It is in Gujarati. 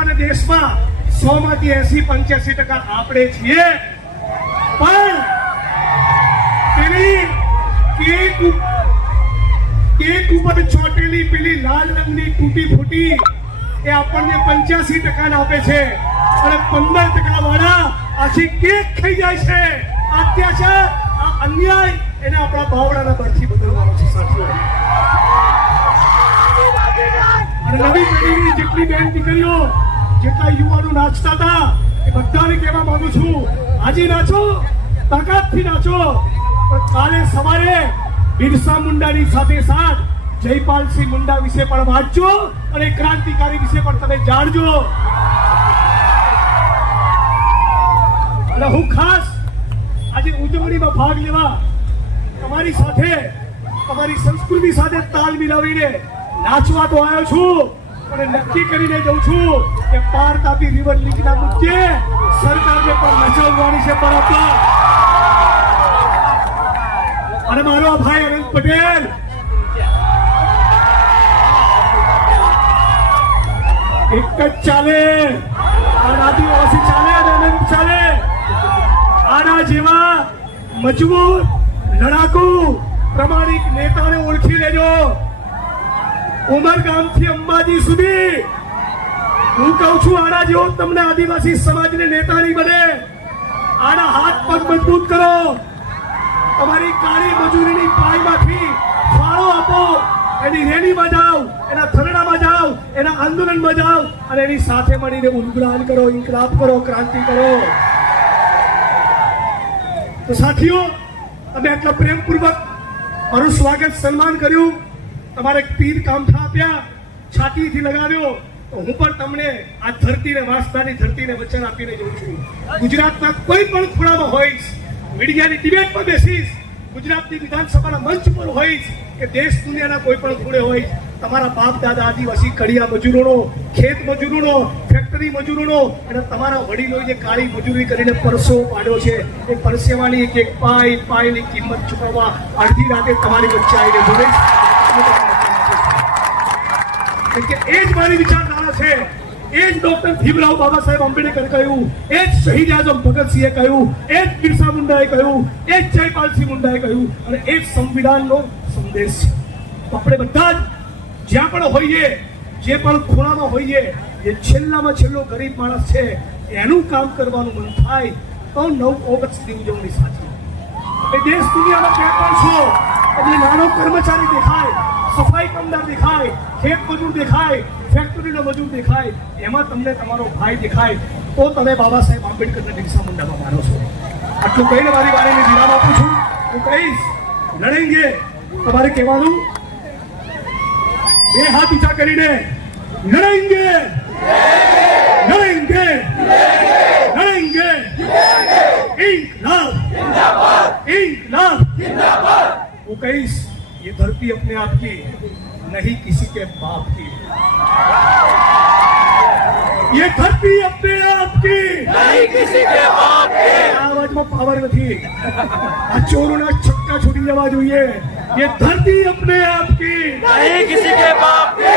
અને દેશમાં સો માંથી એસી પંચ્યાસી ટકા આપણે છીએ. પણ કેક ઉપર ચોટેલી પેલી લાલ રંગની તૂટી ફૂટી એ આપણને પંચ્યાસી ટકા આપે છે. અને પંદર ટકા વાળા આખી કેક થઈ જાય છે. અત્યાચાર, આ અન્યાય એને આપણા બાવડાના બળથી બદલવાનો છે, સાથીઓ. નવી પેઢીની જેટલી બેન દીકરીઓ જેટલા યુવાનો નાચતા હતા, એ બધાને કહેવા માંગુ છું, આજે નાચો, તાકાતથી નાચો. કાલે સવારે બિરસા મુંડાની સાથે સાથ જયપાલસિંહ મુંડા વિશે પણ વાંચજો અને ક્રાંતિકારી વિશે પણ તમે જાણજો. અને હું ખાસ આજે ઉજવણીમાં ભાગ લેવા તમારી સાથે, તમારી સંસ્કૃતિ સાથે તાલ મિલાવીને નાચવા તો આવ્યો છું, પણ નક્કી કરીને જઉં છું. કે પાર તાપી રિવર લિંકના મુદ્દે સરકારને પણ નચવવાની છે બરાબર અને મારો ભાઈ અનંત પટેલ. એક જ ચાલે. આદિવાસી ચાલે અને અનંત ચાલે. આના જેવા મજબૂત, લડાકુ, પ્રમાણિક નેતાને ઓળખી લેજો. ઉમરગામથી અંબાજી સુધી હું કહું છું, આના જેવો તમને આદિવાસી સમાજને નેતા નહીં બને. આના હાથ પગ મજબૂત કરો. તમારી કાળી મજૂરીની પાયમાંથી ફાળો આપો. એની રેલીમાં જાઓ એના ધરણામાં જાઓ એના આંદોલનમાં જાઓ અને એની સાથે મળીને ઉલગ્રાન કરો, ઇન્કલાબ કરો, ક્રાંતિ કરો. તો સાથીઓ, અમે આટલા પ્રેમપૂર્વક મારું સ્વાગત સન્માન કર્યું. તમારે પીર કામઠા આપ્યા, છાતીથી લગાવ્યો. હું પણ તમને આ ધરતીને વાસતાની ધરતીને વચન આપીને જઉં છું. ગુજરાતના કોઈ પણ ખૂણામાં હોઈશ મીડિયાની ડિબેટમાં બેસીશ ગુજરાતની વિધાનસભાના મંચ પર હોઈશ કે દેશ દુનિયાના કોઈ પણ ખૂણે હોય તમારા બાપ, દાદા, આદિવાસી, કડિયા મજૂરોનો, ખેત મજૂરોનો, ફેક્ટરી મજૂરોનો, અને તમારા વડીલો જે કાળી મજૂરી કરીને પરસો પાડ્યો છે, એ પરસેવાની એક એક પાય પાયની કિંમત ચૂકવવા અડધી રાતે તમારી વચ્ચે આવીને કેમ કે એ જ મારી વિચારધારા છે. એ જ ડોક્ટર ભીમરાવ બાબા સાહેબ આંબેડકર કહ્યું. એ જ શહીદ આઝમ ભગતસિંહે કહ્યું. એ જ બિરસા મુંડાએ કહ્યું. એ જ જયપાલસિંહ મુંડાએ કહ્યું. અને એ જ સંવિધાનનો સંદેશ આપણે બધા જ જ્યાં પણ હોઈએ, જે પણ ખૂણામાં હોઈએ, જે છેલ્લામાં છેલ્લો ગરીબ માણસ છે, એનું કામ કરવાનું મન થાય તો નવ ઓગસ્ટની ઉજવણી સાચી. દેશ દુનિયામાં ક્યાં પણ છો એટલે નાનો કર્મચારી દેખાય, સફાઈ કામદાર દેખાય, ખેત મજૂર દેખાય, ફેક્ટરીનો મજૂર દેખાય, એમાં તમને તમારો ભાઈ દેખાય. તો તમે બાબા સાહેબ આંબેડકરના બિરસા મુંડામાં માનો છો. આટલું કહીને મારી વાણીને વિરામ આપું છું. હું કહીશ, લડેંગે, તમારે કહેવાનું? બે હાથ ઊંચા કરીને, લડેંગે લડેંગે લડેંગે ઇન્કલાબ જિંદાબાદ ઇન્કલાબ. જિંદાબાદ कहीस ये धरती अपने आप की नहीं किसी के बाप की ये धरती अपने आप की नहीं किसी के बाप के આ અવાજમાં પાવર નથી આ ચોરોના છક્કા છૂટી જવા જોઈએ ये धरती अपने आप की नहीं किसी के बाप के